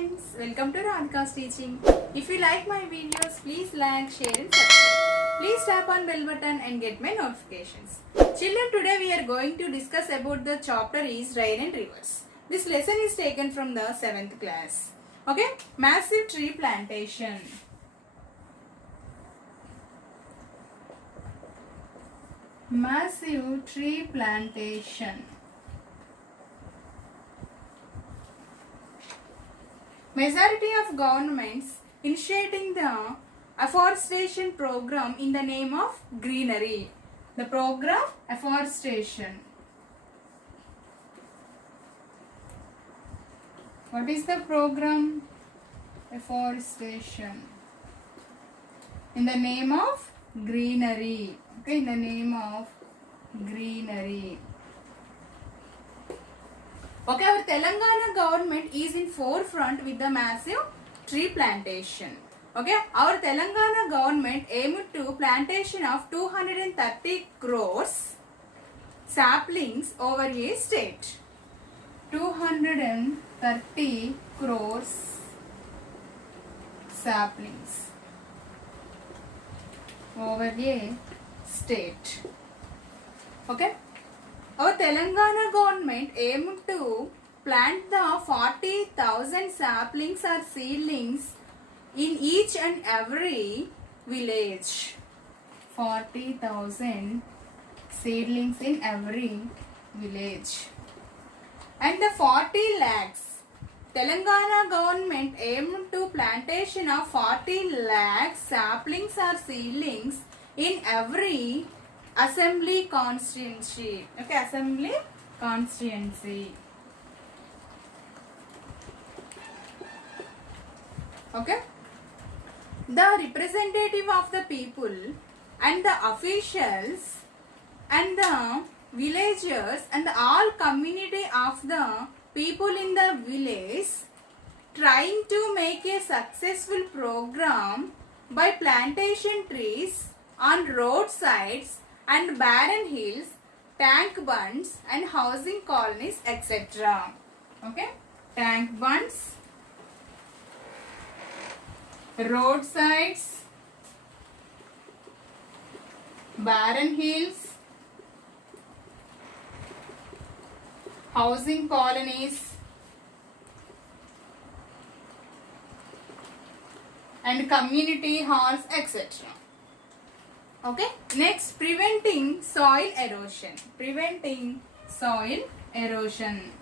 friends, welcome to Radhika's teaching. If you like my videos, please like, share and subscribe. Please tap on bell button and get my notifications. Children, today we are going to discuss about the chapter is rain and rivers. This lesson is taken from the 7th class. Okay, massive tree plantation. Massive tree plantation. Majority of governments initiating the afforestation program in the name of greenery. The program afforestation. What is the program? Afforestation. In the name of greenery. Okay, in the name of greenery. Okay, our Telangana government is in forefront with the massive tree plantation. Okay, our Telangana government aimed to plantation of 230 crores saplings over a state. 230 crores saplings over a state. Okay. Our Telangana government aimed to plant the 40,000 saplings or seedlings in each and every village. 40,000 seedlings in every village. And the 40 lakhs. Telangana government aimed to plantation of 40 lakhs saplings or seedlings in every assembly constituency. Okay, assembly constituency. Okay. The representative of the people and the officials and the villagers and the all community of the people in the village trying to make a successful program by plantation trees on roadsides and barren hills, tank bunds and housing colonies, etc. Okay, tank bunds, roadsides, barren hills, housing colonies and community halls, etc. Okay, next, preventing soil erosion. Preventing soil erosion.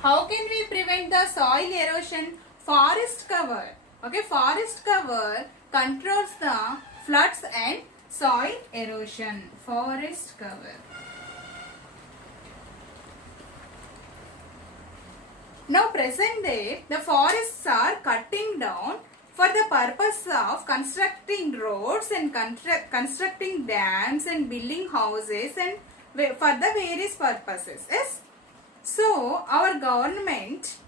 How can we prevent the soil erosion? Forest cover. Okay, forest cover controls the floods and soil erosion. Forest cover. Now present day, the forests are cutting down for the purpose of constructing roads and constructing dams and building houses and for the various purposes. Yes. So our government,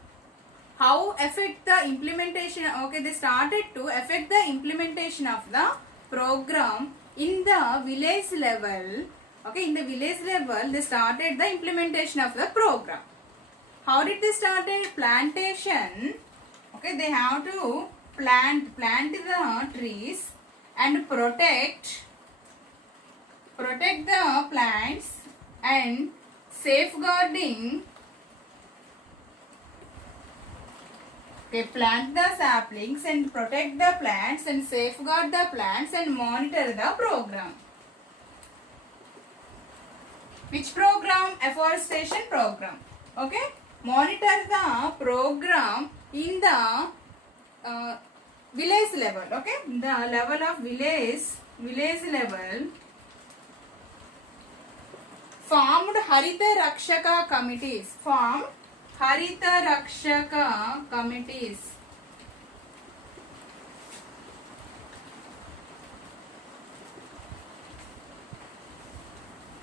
how affect the implementation? Okay, they started to affect the implementation of the program in the village level. Okay, in the village level, they started the implementation of the program. How did they start a plantation? Okay, they have to plant the trees and protect the plants and safeguarding. Okay, plant the saplings and protect the plants and safeguard the plants and monitor the program. Which program? Afforestation program. Okay. Monitor the program in the village level. Okay, the level of village level. Formed Harita Rakshaka committees. Formed Harita Rakshaka committees.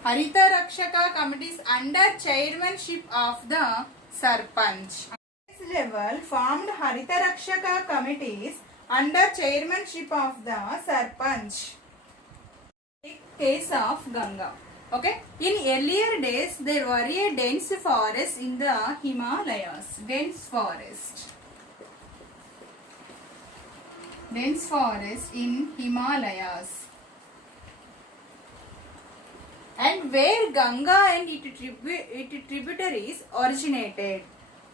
Harita Rakshaka committees under chairmanship of the Sarpanch. Level formed Harita Rakshaka committees under chairmanship of the Sarpanch. case of Ganga. Okay. In earlier days, there were a dense forest in the Himalayas. Dense forest in Himalayas, and where Ganga and its tributaries originated.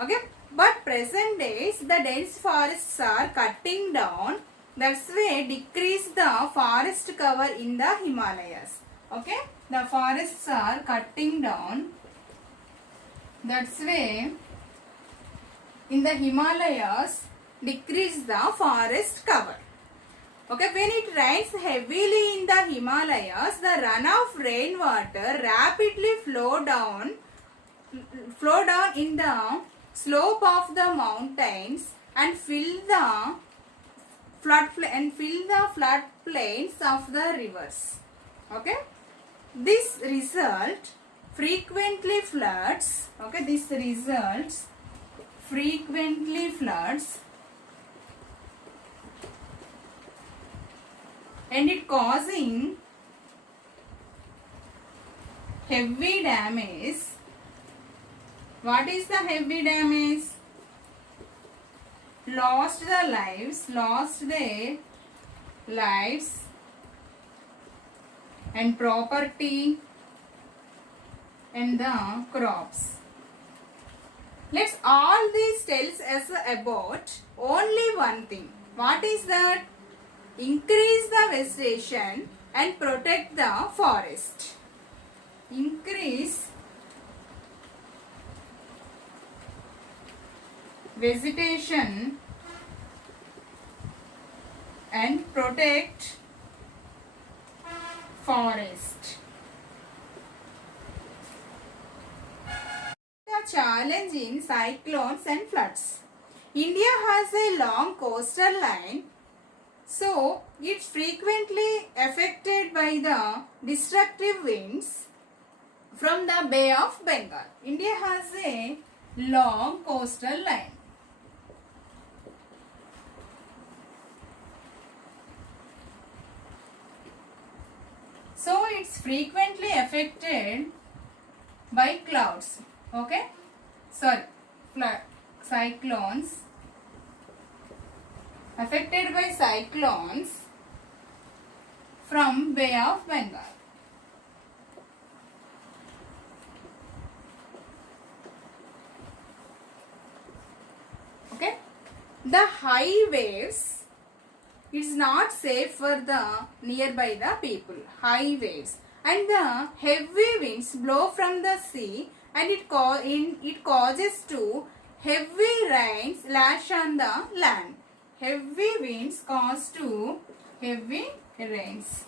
Okay, but present days the dense forests are cutting down. That's why decrease the forest cover in the Himalayas. Okay, the forests are cutting down. That's why in the Himalayas decrease the forest cover. Okay, when it rains heavily in the Himalayas, the runoff rainwater rapidly flow down in the slope of the mountains and fill the floodplains of the rivers. Okay, this result frequently floods. Okay, this results frequently floods, and it causing heavy damage. What is the heavy damage? Lost their lives and property and the crops. Let's all this tells us about only one thing. What is that? Increase the vegetation and protect the forest. Increase vegetation and protect forest. The challenge in cyclones and floods. India has a long coastal line, so it's frequently affected by the destructive winds from the Bay of Bengal. India has a long coastal line. So it's frequently affected by clouds. Okay? Cyclones. Affected by cyclones from Bay of Bengal. Okay? The high waves is not safe for the nearby the people. High waves and the heavy winds blow from the sea, and it causes to heavy rains lash on the land. Heavy winds cause to heavy rains.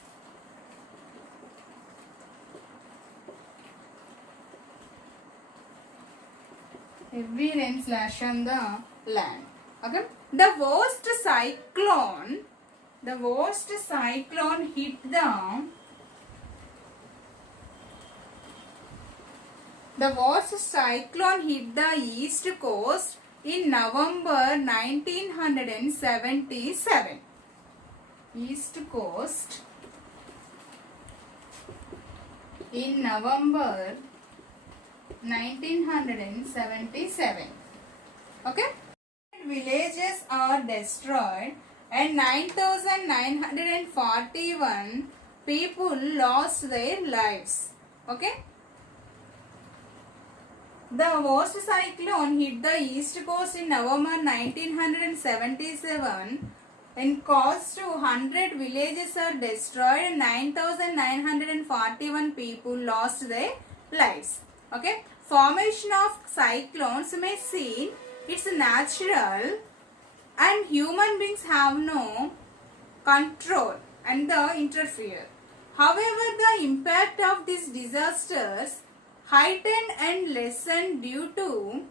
Heavy rains lash on the land. Okay. The worst cyclone hit the east coast in November 1977. East coast in November 1977. Okay. Villages are destroyed and 9,941 people lost their lives. Okay. The worst cyclone hit the east coast in November 1977 and caused 200 villages are destroyed and 9,941 people lost their lives. Okay. Formation of cyclones may seem it's natural and human beings have no control and the interfere. However, the impact of these disasters heightened and lessened due to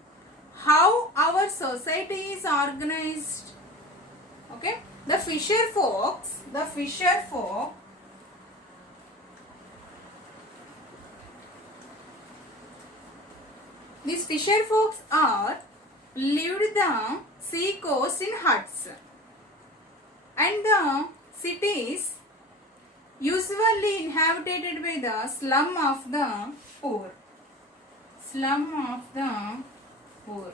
how our society is organized. Okay, the fisher folk, these fisher folks are lived the sea coast in huts, and the cities usually inhabited by the slum of the poor. Slum of the poor.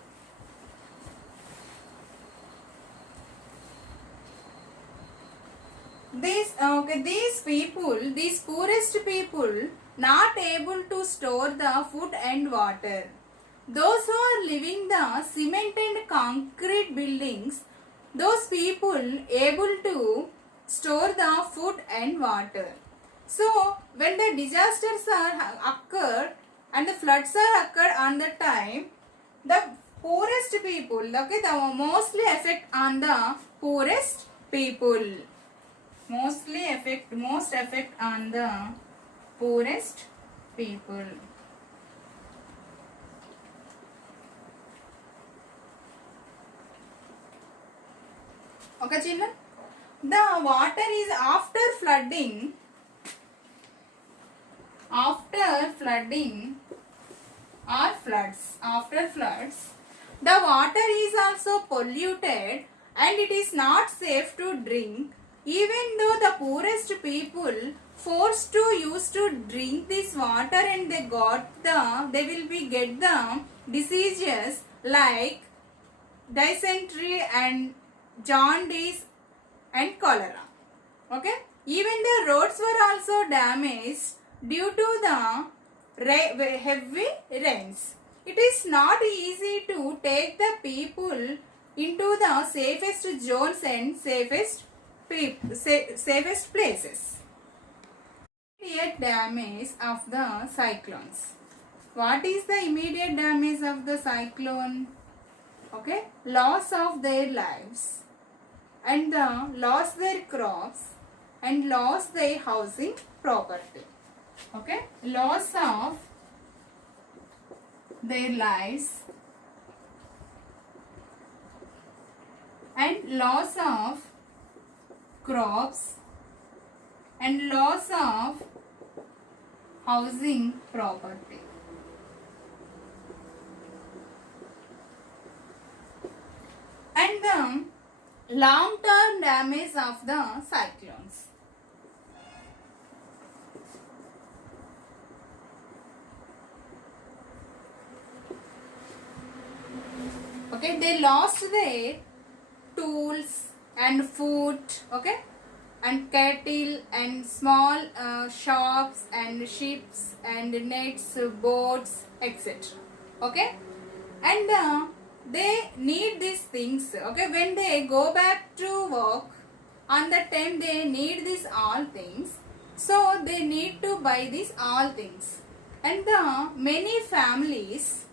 These people, these poorest people, not able to store the food and water. Those who are living the cement and concrete buildings, those people able to store the food and water. So when the disasters are occurred and the floods are occurred on the time, the poorest people, okay, the mostly affect on the poorest people. Most effect on the poorest people. Okay, children. The water is after flooding or floods. After floods, the water is also polluted and it is not safe to drink. Even though the poorest people forced to used to drink this water and they will be get the diseases like dysentery and jaundice and cholera. Okay, even the roads were also damaged due to the heavy rains. It is not easy to take the people into the safest zones and safest places. Immediate damage of the cyclones. What is the immediate damage of the cyclone? Okay, loss of their lives and loss their crops and loss their housing property. Okay, loss of their lives and loss of crops and loss of housing property. And the long-term damage of the cyclones. Okay, they lost their tools and food, okay, and cattle and small shops and ships and nets, boats, etc. Okay, and they need these things. Okay, when they go back to work on the time they need these all things, so they need to buy these all things. And the many families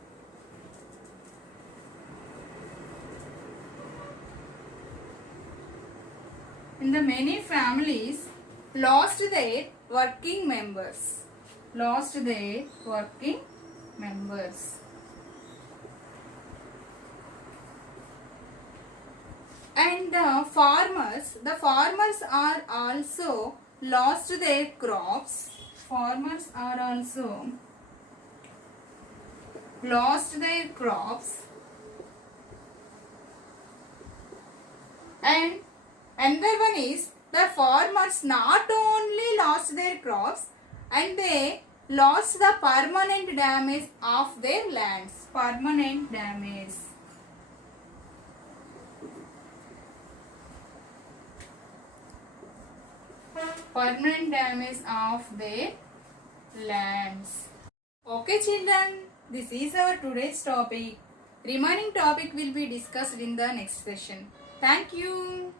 lost their working members. And the farmers are also lost their crops. And another one is the farmers not only lost their crops and they lost the permanent damage of their lands. Permanent damage of their lands. Okay, children, this is our today's topic. Remaining topic will be discussed in the next session. Thank you.